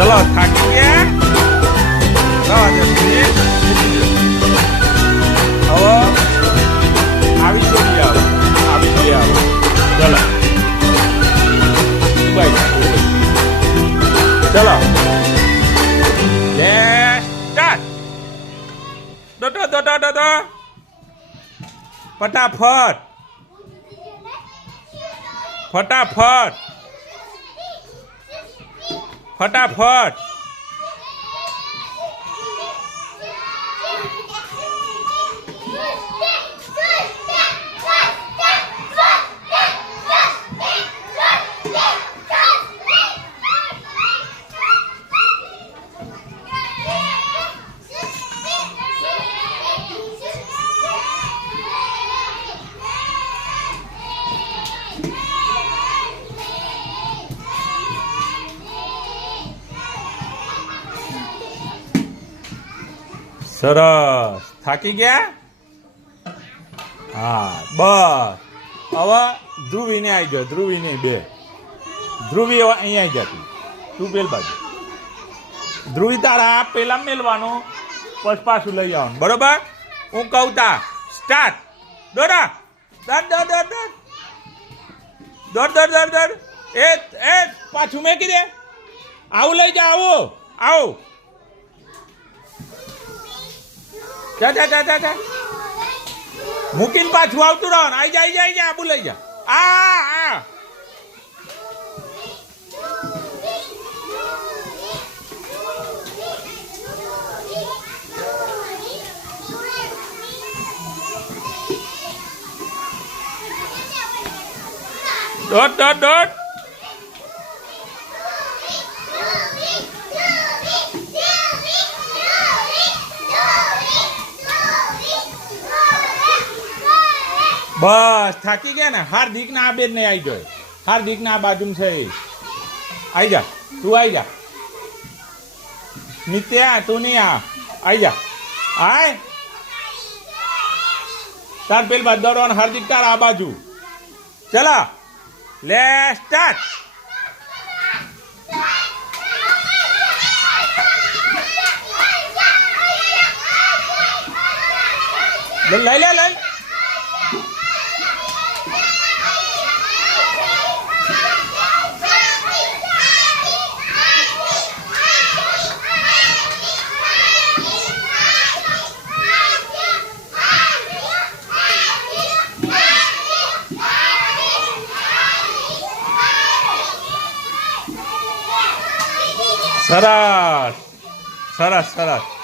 ચલો થાકી ગયા હવે આવી જઈએ આવી જઈએ ચલો ચલો સ્ટાર્ટ ફટાફટ ફટાફટ ફટાફટ સરસ થાકી ગયા હા બસ હવે ધ્રુવીને આવી ગયો ધ્રુવીને બે ધ્રુવી અહીંયા આવી જતી તું પેલ બાજુ ધ્રુવી તારા પેલા મેલવાનું પછી પાછું લઈ આવવાનું બરોબર હું કહું તા સ્ટાર્ટ દોડા દોડ દોડ દોડ દોડ દોડ દોડ દોડ એ પાછું મેકી દે આવું લઈ જા આવું આવું જા જા જા જા મૂકીને પાછું આવતું રહો આઈ જા આબુ લઈ જા આ દોડ દોડ દોડ બસ થાકી ગયા ને હાર્દિક ના આ બેન ને આવી જાય હાર્દિક ના આ બાજુ છે આવી જા તું આવી જા નિત્યા તું નહીં આવી જા આય તાર પેલ બાજુ દોડવાનું હાર્દિક તાર આ બાજુ ચલો લે સ્ટાર્ટ લઈ લે લઈ સરસ સરસ સરસ